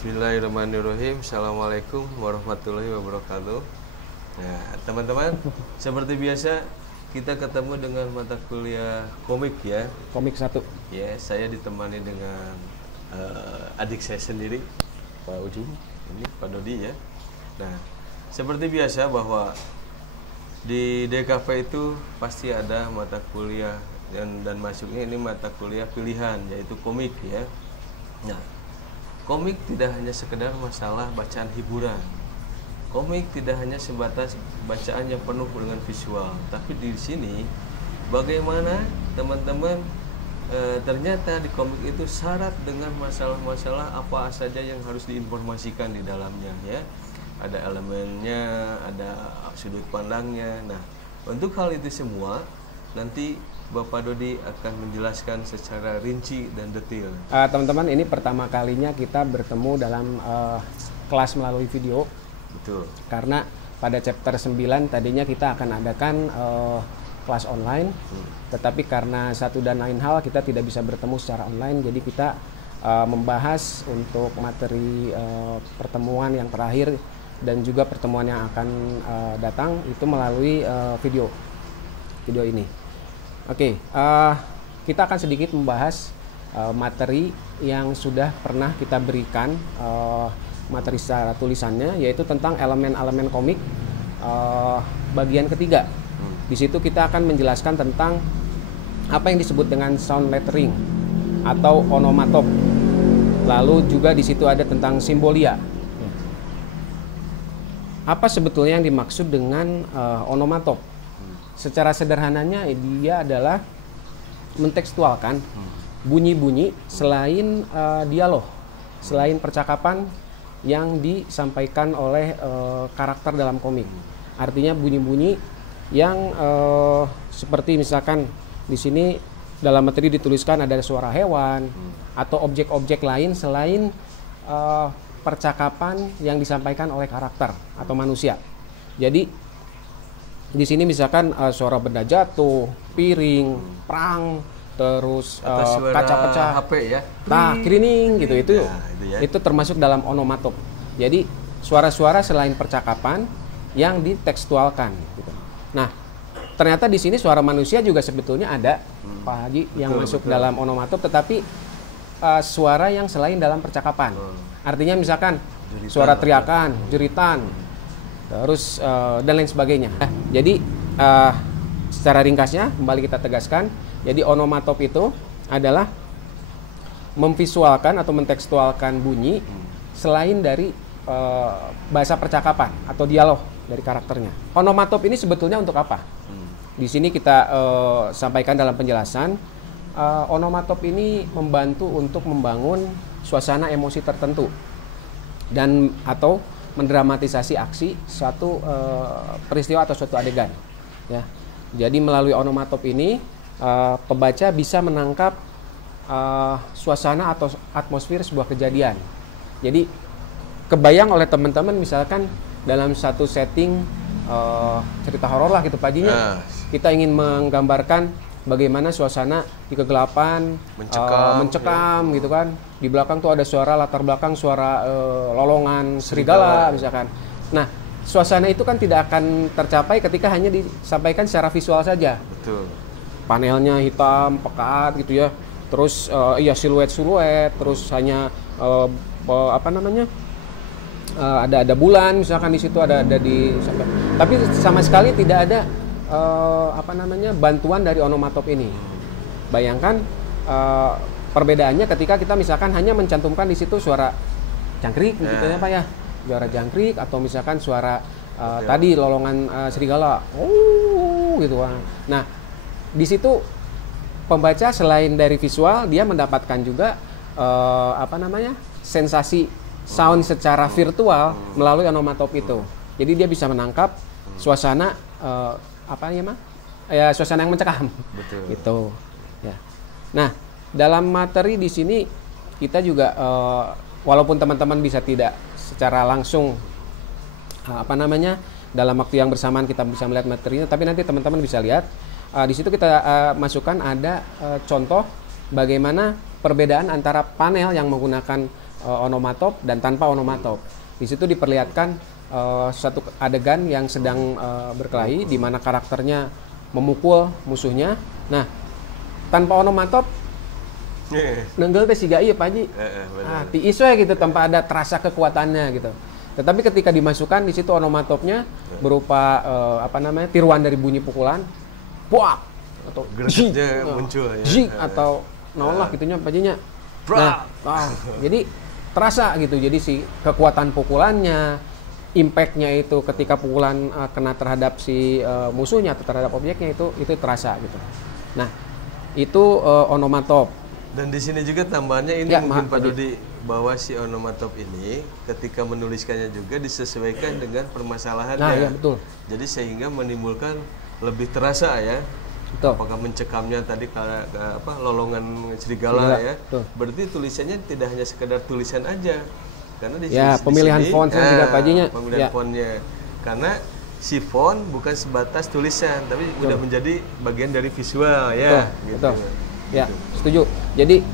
Bismillahirrahmanirrahim. Assalamualaikum warahmatullahi wabarakatuh. Nah, teman-teman, seperti biasa kita ketemu dengan mata kuliah komik ya. Komik 1. Ya, saya ditemani dengan adik saya sendiri, Pak Ujung. Ini Pak Dodi ya. Nah, seperti biasa bahwa di DKV itu pasti ada mata kuliah dan masuknya ini mata kuliah pilihan yaitu komik ya. Nah, komik tidak hanya sekedar masalah bacaan hiburan. Komik tidak hanya sebatas bacaan yang penuh dengan visual, tapi di sini bagaimana teman-teman ternyata di komik itu syarat dengan masalah-masalah apa saja yang harus diinformasikan di dalamnya ya. Ada elemennya, ada sudut pandangnya. Nah, untuk hal itu semua nanti Bapak Dodi akan menjelaskan secara rinci dan detail. Teman-teman, ini pertama kalinya kita bertemu dalam kelas melalui video. Betul. Karena pada chapter 9 tadinya kita akan adakan kelas online. Tetapi karena satu dan lain hal kita tidak bisa bertemu secara online. Jadi kita membahas untuk materi pertemuan yang terakhir dan juga pertemuan yang akan datang itu melalui video ini. Oke, kita akan sedikit membahas materi yang sudah pernah kita berikan materi secara tulisannya, yaitu tentang elemen-elemen komik bagian ketiga. Di situ kita akan menjelaskan tentang apa yang disebut dengan sound lettering atau onomatop. Lalu juga di situ ada tentang simbolia. Apa sebetulnya yang dimaksud dengan onomatop? Secara sederhananya dia adalah mentekstualkan bunyi-bunyi selain dialog, selain percakapan yang disampaikan oleh karakter dalam komik. Artinya bunyi-bunyi yang seperti misalkan di sini dalam materi dituliskan ada suara hewan atau objek-objek lain selain percakapan yang disampaikan oleh karakter atau manusia. Jadi di sini misalkan suara benda jatuh, piring, perang, terus kaca pecah, HP ya. Nah, kirining gitu Ya. Itu termasuk dalam onomatop. Jadi suara-suara selain percakapan yang ditekstualkan gitu. Nah, ternyata di sini suara manusia juga sebetulnya ada, Pak Haji, yang masuk dalam onomatop, tetapi suara yang selain dalam percakapan. Artinya misalkan jeritan, suara teriakan, jeritan, terus dan lain sebagainya. Jadi secara ringkasnya kembali kita tegaskan, jadi onomatop itu adalah memvisualkan atau mentekstualkan bunyi selain dari bahasa percakapan atau dialog dari karakternya. Onomatop ini sebetulnya untuk apa? Di sini kita sampaikan dalam penjelasan, onomatop ini membantu untuk membangun suasana emosi tertentu dan atau mendramatisasi aksi suatu peristiwa atau suatu adegan ya. Jadi melalui onomatop ini pembaca bisa menangkap suasana atau atmosfer sebuah kejadian. Jadi kebayang oleh teman-teman misalkan dalam satu setting cerita horor lah gitu Pak Hajinya, kita ingin menggambarkan bagaimana suasana di kegelapan, mencekam gitu kan. Di belakang tuh ada suara, latar belakang suara lolongan serigala misalkan. Nah, suasana itu kan tidak akan tercapai ketika hanya disampaikan secara visual saja. Betul. Panelnya hitam, pekat gitu ya. Terus siluet-siluet, terus hanya ada bulan misalkan di situ ada tapi sama sekali tidak ada bantuan dari onomatop ini. Bayangkan perbedaannya ketika kita misalkan hanya mencantumkan di situ suara jangkrik gitu ya Pak ya, suara jangkrik atau misalkan suara tadi lolongan serigala, gitu kan. Nah, di situ pembaca selain dari visual dia mendapatkan juga sensasi sound secara virtual melalui onomatop itu. Jadi dia bisa menangkap suasana suasana yang mencekam. Betul. Gitu. Ya. Nah, dalam materi di sini kita juga walaupun teman-teman bisa tidak secara langsung dalam waktu yang bersamaan kita bisa melihat materinya, tapi nanti teman-teman bisa lihat di situ kita masukkan ada contoh bagaimana perbedaan antara panel yang menggunakan onomatop dan tanpa onomatop. Di situ diperlihatkan satu adegan yang sedang berkelahi di mana karakternya memukul musuhnya. Nah, tanpa onomatop nenggel teh siga ieu Pak Haji. Tiis we gitu tanpa ada terasa kekuatannya gitu. Tetapi ketika dimasukkan di situ onomatopnya berupa tiruan dari bunyi pukulan, puak atau gregetnya muncul ya. Zik atau nolak gitunya Pak Haji nya. Nah, jadi terasa gitu. Jadi si kekuatan pukulannya, impact-nya itu ketika pukulan kena terhadap si musuhnya atau terhadap objeknya itu terasa gitu. Nah, itu onomatop. Dan di sini juga tambahannya ini ya, mungkin Pak Dodi, bahwa si onomatop ini ketika menuliskannya juga disesuaikan dengan permasalahannya. Nah, ya betul. Jadi sehingga menimbulkan lebih terasa ya. Betul. Apakah mencekamnya tadi lolongan serigala ya. Betul. Berarti tulisannya tidak hanya sekedar tulisan aja. Karena di pemilihan sini, font juga Pak Hajinya. Pemilihan fontnya. Karena si font bukan sebatas tulisan, tapi udah menjadi bagian dari visual ya. Betul. Gitu. Betul. Ya, setuju. Jadi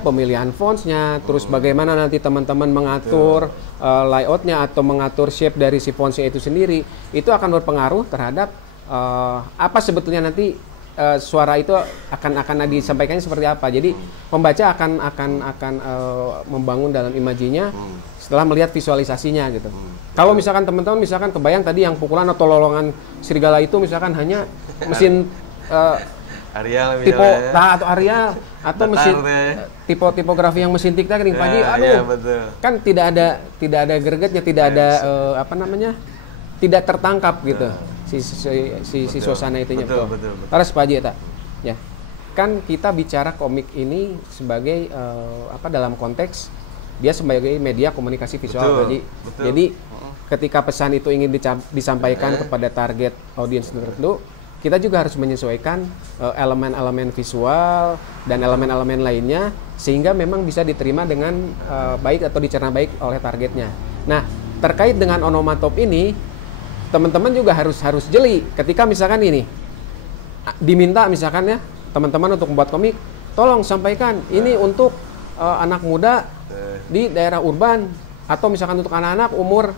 pemilihan fontsnya, terus bagaimana nanti teman-teman mengatur layoutnya atau mengatur shape dari si fontsnya itu sendiri, itu akan berpengaruh terhadap apa sebetulnya nanti suara itu akan disampaikannya seperti apa. Jadi pembaca akan membangun dalam imajinya setelah melihat visualisasinya gitu. Kalau misalkan teman-teman kebayang tadi yang pukulan atau lolongan serigala itu misalkan hanya mesin Arial atau Arial atau mesin tipografi yang mesin tik-tak Pak Haji, kan tidak ada gregetnya, tidak ada tidak tertangkap gitu si suasana itunya. Betul. Terus Pak Haji ya, kan kita bicara komik ini sebagai dalam konteks dia sebagai media komunikasi visual Pak Haji. Jadi ketika pesan itu ingin disampaikan kepada target audiens tertentu, kita juga harus menyesuaikan elemen-elemen visual dan elemen-elemen lainnya sehingga memang bisa diterima dengan baik atau dicerna baik oleh targetnya. Nah, terkait dengan onomatop ini, teman-teman juga harus jeli ketika misalkan ini diminta misalkan ya teman-teman untuk membuat komik, tolong sampaikan ini untuk anak muda di daerah urban atau misalkan untuk anak-anak umur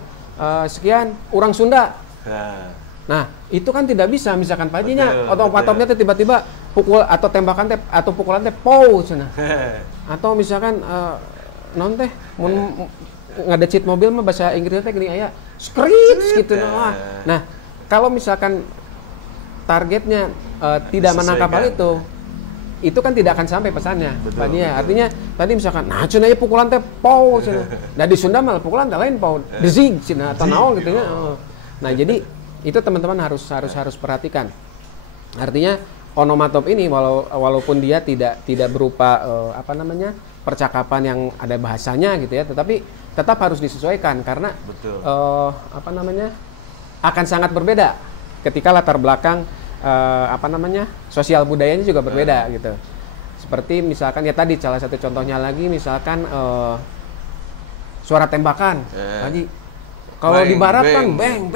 sekian orang Sunda. Nah, itu kan tidak bisa misalkan Pak Hajinya otomatopnya tiba-tiba pukul atau tembakan atau pukulan pow cenah. Atau misalkan non teh mun ngadecit mobil mah bahasa Inggrisnya teh gini aya screech gitu nah. Kalau misalkan targetnya tidak menangkap hal itu kan tidak akan sampai pesannya Pak Hajinya. Artinya tadi misalkan cenah pukulan teh pow cenah. Nah di Sunda mah pukulan teh lain pow. Dezig cenah atau naon gitu ya. Nah, jadi itu teman-teman harus perhatikan. Artinya onomatop ini walaupun dia tidak berupa percakapan yang ada bahasanya gitu ya, tetapi tetap harus disesuaikan karena akan sangat berbeda ketika latar belakang sosial budayanya juga berbeda gitu. Seperti misalkan ya tadi salah satu contohnya lagi misalkan suara tembakan lagi kalau di barat kan bang.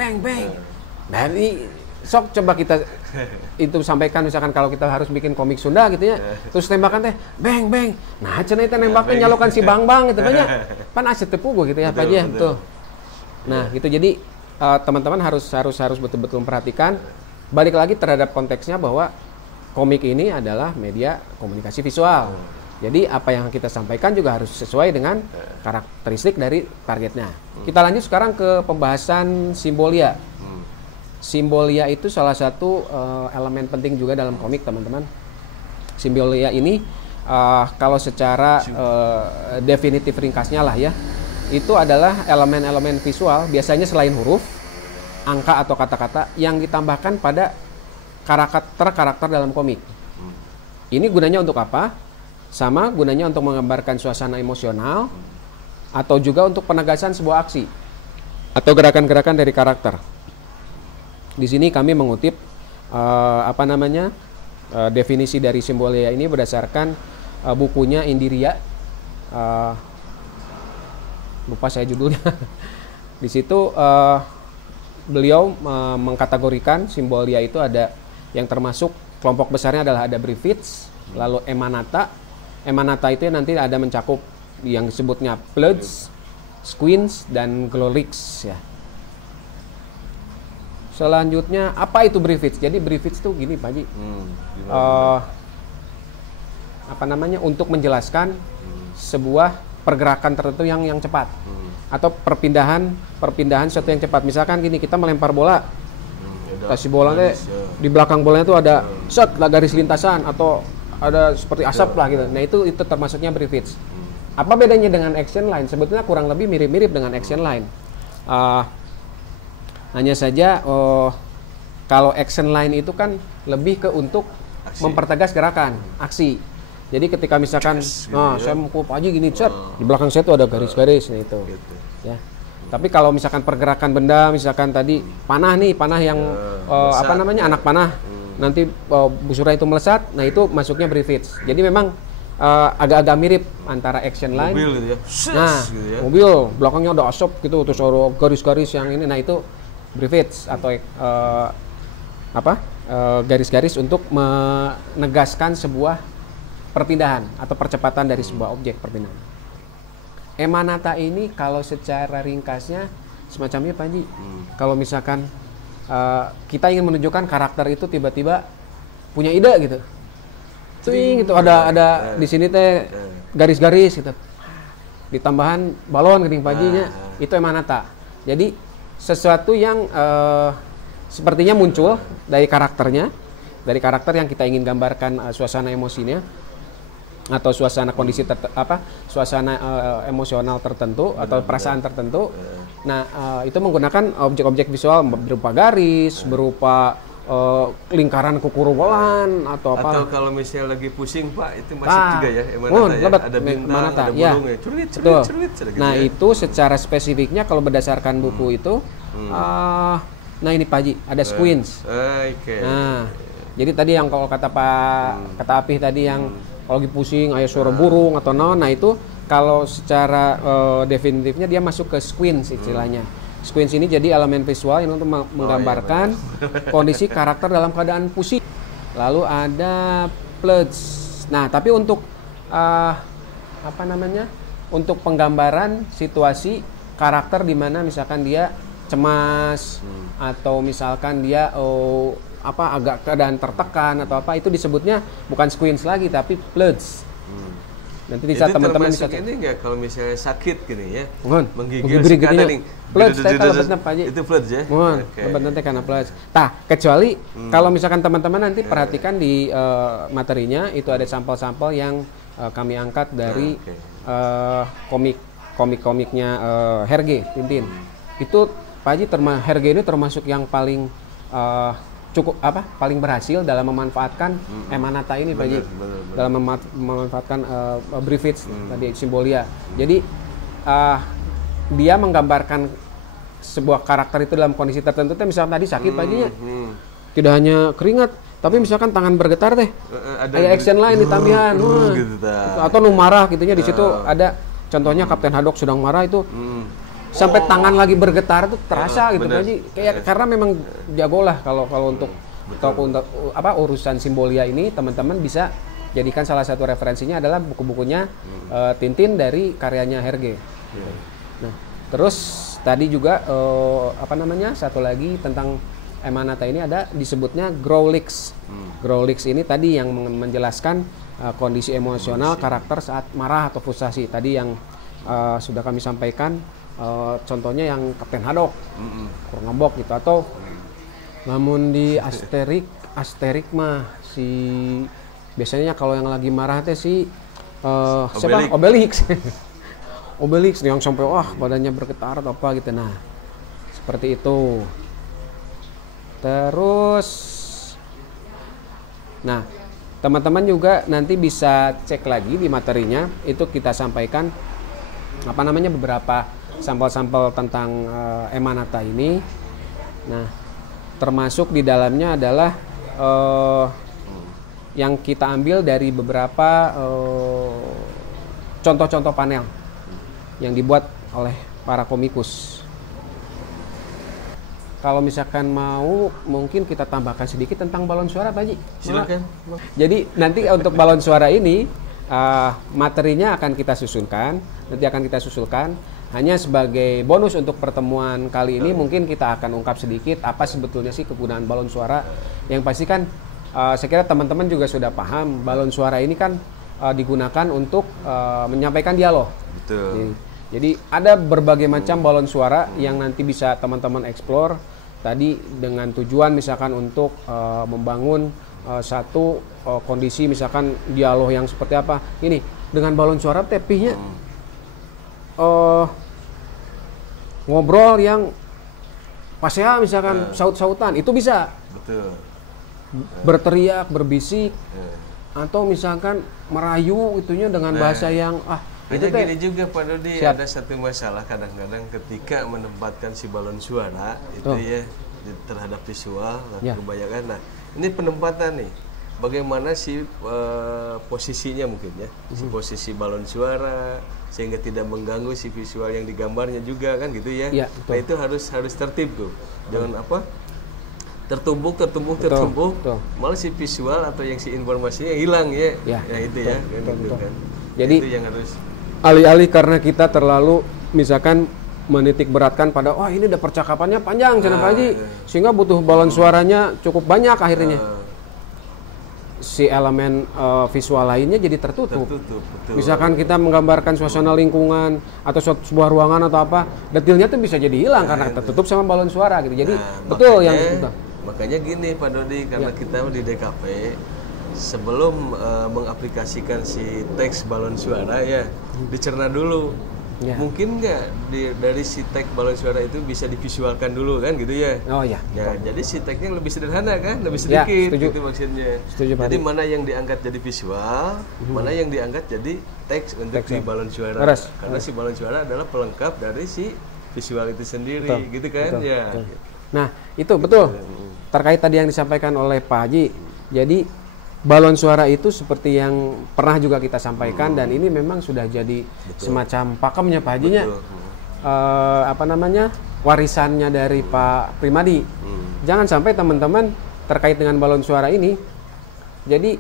Nah ini sok coba kita itu sampaikan misalkan kalau kita harus bikin komik Sunda gitu ya, terus tembakan teh bang. Nah cenah itu nembaknya nyalokan si bang gitu banyak. Pan aset tepugu gitu ya Pak Haji ya. Betul. Nah, gitu jadi teman-teman harus betul-betul memperhatikan balik lagi terhadap konteksnya bahwa komik ini adalah media komunikasi visual. Jadi apa yang kita sampaikan juga harus sesuai dengan karakteristik dari targetnya. Kita lanjut sekarang ke pembahasan simbolia. Simbolia itu salah satu elemen penting juga dalam komik teman-teman. Simbolia ini kalau secara definitif ringkasnya lah ya, itu adalah elemen-elemen visual biasanya selain huruf, angka atau kata-kata yang ditambahkan pada karakter dalam komik. Ini gunanya untuk apa? Sama gunanya untuk menggambarkan suasana emosional atau juga untuk penegasan sebuah aksi atau gerakan-gerakan dari karakter. Di sini kami mengutip definisi dari simbolia ini berdasarkan bukunya Indiria. Lupa saya judulnya. Di situ beliau mengkategorikan simbolia itu ada yang termasuk kelompok besarnya adalah ada Griffiths, lalu Emanata. Emanata itu nanti ada mencakup yang disebutnya Pludge, Squinch, dan Glorix ya. Selanjutnya apa itu Brevets? Jadi Brevets itu gini Pak Haji. Apa namanya, untuk menjelaskan sebuah pergerakan tertentu yang cepat atau perpindahan sesuatu yang cepat. Misalkan gini, kita melempar bola, kasih bola teh di belakang bolanya itu ada set lah garis lintasan atau ada seperti asap lah gitu. Nah itu termasuknya Brevets. Apa bedanya dengan action line? Sebetulnya kurang lebih mirip-mirip dengan action line. Hanya saja kalau action line itu kan lebih ke untuk mempertegas gerakan, aksi. Jadi ketika misalkan, saya mau Pak Haji gini, set di belakang saya tuh ada garis-garis, nah itu. Gitu. Ya. Tapi kalau misalkan pergerakan benda, misalkan tadi panah yang apa namanya, anak panah, nanti busura itu melesat, nah itu masuknya Brevets. Jadi memang agak-agak mirip antara action line. Mobil gitu ya. Nah, gitu ya. Mobil belakangnya ada asap gitu, terus ada garis-garis yang ini, nah itu Brevets atau garis-garis untuk menegaskan sebuah perpindahan atau percepatan dari sebuah objek perpindahan. Emanata ini kalau secara ringkasnya semacamnya Pak Haji. Kalau misalkan kita ingin menunjukkan karakter itu tiba-tiba punya ide gitu. Swing gitu, ada di sini teh garis-garis gitu. Ditambahan balon gini Pak Hajinya, itu emanata. Jadi sesuatu yang sepertinya muncul dari karakternya, dari karakter yang kita ingin gambarkan suasana emosinya atau suasana kondisi suasana emosional tertentu atau perasaan tertentu. Nah, itu menggunakan objek-objek visual berupa garis, berupa lingkaran kukurulan atau apa. Atau kalau misalnya lagi pusing Pak, itu masuk juga ya emanata ya. Ada bintang, ada burungnya. Curit. Nah, itu secara spesifiknya kalau berdasarkan buku itu nah ini Pak Haji, ada Squinch. Nah, jadi tadi yang kalau kata Apih tadi yang kalau lagi pusing, ayah suara burung atau nah itu kalau secara definitifnya dia masuk ke Squinch istilahnya. Squinch ini jadi elemen visual yang untuk menggambarkan kondisi karakter dalam keadaan pusing. Lalu ada Pludge. Nah, tapi untuk untuk penggambaran situasi karakter di mana misalkan dia cemas atau misalkan dia agak keadaan tertekan atau apa, itu disebutnya bukan Squinch lagi tapi Pludge. Nanti bisa teman-teman bisa ini enggak kalau misalnya sakit gini ya. Menggigil gitunya. Pludge itu Pludge ya. Lebat nanti karena Pludge. Kecuali kalau misalkan teman-teman nanti perhatikan di materinya itu ada sampel-sampel yang kami angkat dari komik-komiknya Hergé, Tintin. Itu Pak Haji Hergé ini termasuk yang paling paling berhasil dalam memanfaatkan emanata ini Pak Haji, dalam memanfaatkan Brevets tadi simbolia. Jadi dia menggambarkan sebuah karakter itu dalam kondisi tertentu. Misalnya tadi sakit Pak Haji, tidak hanya keringat, tapi misalkan tangan bergetar ada action line di tampilan, atau marah gitunya di situ ada. Contohnya Kapten Haddock sedang marah itu. Sampai tangan lagi bergetar itu terasa gitu Pak Haji. Kayak karena memang jagolah kalau untuk urusan simbolia ini, teman-teman bisa jadikan salah satu referensinya adalah buku-bukunya Tintin dari karyanya Hergé. Nah, terus tadi juga satu lagi tentang emanata ini ada disebutnya Growlix. Growlix ini tadi yang menjelaskan kondisi emosional karakter saat marah atau frustasi. Tadi yang sudah kami sampaikan. Contohnya yang Kapten Haddock, kurang ngambok gitu, atau namun di Asterix mah biasanya kalau yang lagi marah teh Obelix. Obelix yang sampai badannya bergetar atau apa gitu. Nah, seperti itu. Terus teman-teman juga nanti bisa cek lagi di materinya, itu kita sampaikan beberapa sampel-sampel tentang emanata ini. Nah, termasuk di dalamnya adalah yang kita ambil dari beberapa contoh-contoh panel yang dibuat oleh para komikus. Kalau misalkan mau, mungkin kita tambahkan sedikit tentang balon suara, Pak Haji. Silakan. Jadi nanti untuk balon suara ini Materinya akan kita susunkan, nanti akan kita susulkan. Hanya sebagai bonus untuk pertemuan kali ini mungkin kita akan ungkap sedikit apa sebetulnya sih kegunaan balon suara. Yang pasti kan saya kira teman-teman juga sudah paham balon suara ini kan digunakan untuk menyampaikan dialog. Betul. Jadi ada berbagai macam balon suara yang nanti bisa teman-teman explore tadi dengan tujuan misalkan untuk membangun satu kondisi misalkan dialog yang seperti apa. Ini dengan balon suara tepihnya ngobrol yang pas ya misalkan saut-sautan itu bisa. Betul. Berteriak, berbisik, atau misalkan merayu itunya dengan bahasa yang itu gini juga Pak Dodi, ada satu masalah kadang-kadang ketika menempatkan si balon suara itu ya terhadap visual kebanyakan. Nah ini penempatan nih, bagaimana si posisinya mungkin ya, si posisi balon suara sehingga tidak mengganggu si visual yang digambarnya juga kan gitu ya. Nah itu harus tertib tuh, jangan apa tertumbuk, malah si visual atau yang si informasinya hilang ya. Ya itu ya. Kan. Jadi itu yang harus alih-alih karena kita terlalu misalkan menitik beratkan pada ini udah percakapannya panjang Pak Haji sehingga butuh balon suaranya cukup banyak akhirnya. Si elemen visual lainnya jadi tertutup. Betul. Misalkan kita menggambarkan suasana lingkungan atau sebuah ruangan atau apa, detailnya tuh bisa jadi hilang karena tertutup sama balon suara gitu. Jadi makanya gini Pak Dodi, karena kita di DKP sebelum mengaplikasikan si teks balon suara ya dicerna dulu. Mungkin nggak dari si teks balon suara itu bisa divisualkan dulu kan gitu ya? Jadi si teksnya lebih sederhana kan, lebih sedikit gitu maksudnya. Jadi mana yang diangkat jadi visual, mana yang diangkat jadi teks untuk si balon suara. Karena si balon suara adalah pelengkap dari si visual itu sendiri, gitu kan? Nah itu betul. Terkait tadi yang disampaikan oleh Pak Haji, jadi balon suara itu seperti yang pernah juga kita sampaikan dan ini memang sudah jadi semacam pakemnya Pak Hajinya, warisannya dari Pak Primadi. Jangan sampai teman-teman terkait dengan balon suara ini, jadi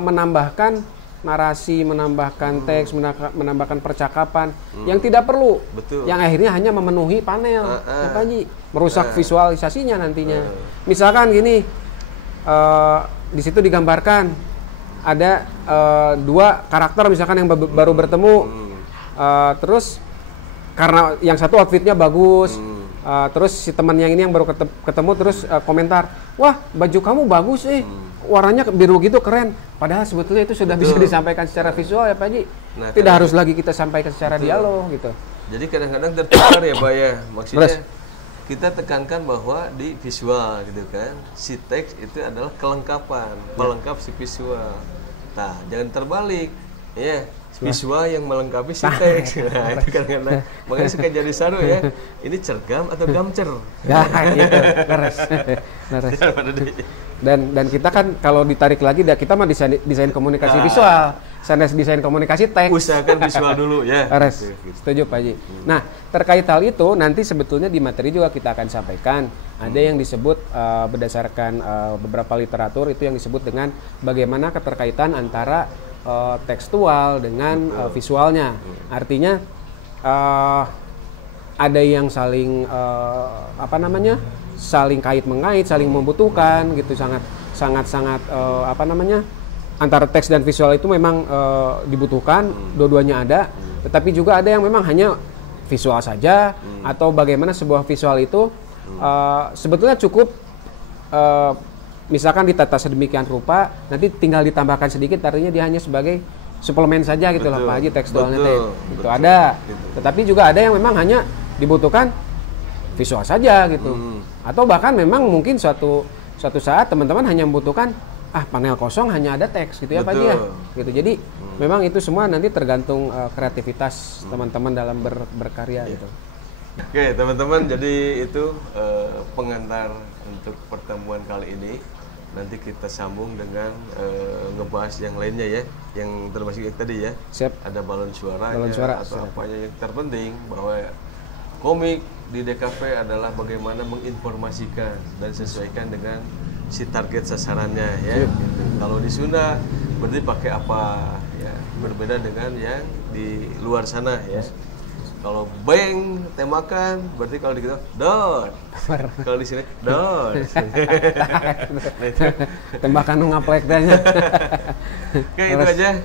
menambahkan narasi, menambahkan teks, menambahkan percakapan yang tidak perlu, yang akhirnya hanya memenuhi panel, Pak Haji, merusak visualisasinya nantinya. Misalkan gini. Di situ digambarkan ada dua karakter misalkan yang baru bertemu, terus karena yang satu outfitnya bagus, terus si teman yang ini yang baru ketemu terus komentar, wah baju kamu bagus warnanya biru gitu keren, padahal sebetulnya itu sudah bisa disampaikan secara visual ya Pak Haji, tidak harus lagi kita sampaikan secara dialog gitu. Jadi kadang-kadang tertukar ya Pak ya, maksudnya kita tekankan bahwa di visual gitu kan, si teks itu adalah kelengkapan, pelengkap si visual. Nah, jangan terbalik, ya visual yang melengkapi si teks. Nah, itu kadang-kadang makanya suka jadi saru ya. Ini cergam atau gamcer? Ya, gitu. Leres. Dan kita kan kalau ditarik lagi, kita mah desain komunikasi visual, desain komunikasi teks. Usahakan visual dulu ya. Leres. Setuju Pak Haji. Nah, terkait hal itu nanti sebetulnya di materi juga kita akan sampaikan. Ada yang disebut berdasarkan beberapa literatur itu yang disebut dengan bagaimana keterkaitan antara tekstual dengan visualnya. Artinya ada yang saling saling kait mengait, saling membutuhkan gitu, sangat antara teks dan visual itu memang dibutuhkan, dua-duanya ada. Tetapi juga ada yang memang hanya visual saja, atau bagaimana sebuah visual itu sebetulnya cukup misalkan ditata sedemikian rupa, nanti tinggal ditambahkan sedikit, artinya dia hanya sebagai suplemen saja gitu loh Pak Haji, tekstualnya itu ada. Tetapi juga ada yang memang hanya dibutuhkan visual saja gitu, atau bahkan memang mungkin suatu saat teman-teman hanya membutuhkan panel kosong hanya ada teks gitu ya Pak Haji ya gitu. Jadi memang itu semua nanti tergantung kreativitas teman-teman dalam berkarya gitu. Oke teman-teman, jadi itu pengantar untuk pertemuan kali ini. Nanti kita sambung dengan ngebahas yang lainnya ya, yang termasuk yang tadi ya. Siap. Ada balon suara atau siap. apanya yang terpenting bahwa komik di DKV adalah bagaimana menginformasikan dan sesuaikan dengan si target sasarannya ya. Kalau di Sunda berarti pakai apa ya, berbeda dengan yang di luar sana ya. Kalau beng temakan berarti kalau di kita dot. Kalau di sini dot. Nah, itu. Tembakan ngaplek tanya. Oke, itu aja.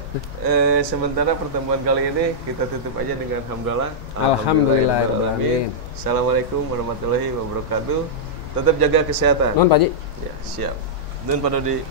Sementara pertemuan kali ini kita tutup aja dengan hamdalah. Alhamdulillahirobbilalamin. Assalamualaikum warahmatullahi wabarakatuh. Tetap jaga kesehatan. Non Pak Haji. Ya, siap. Dan Pak Dodi.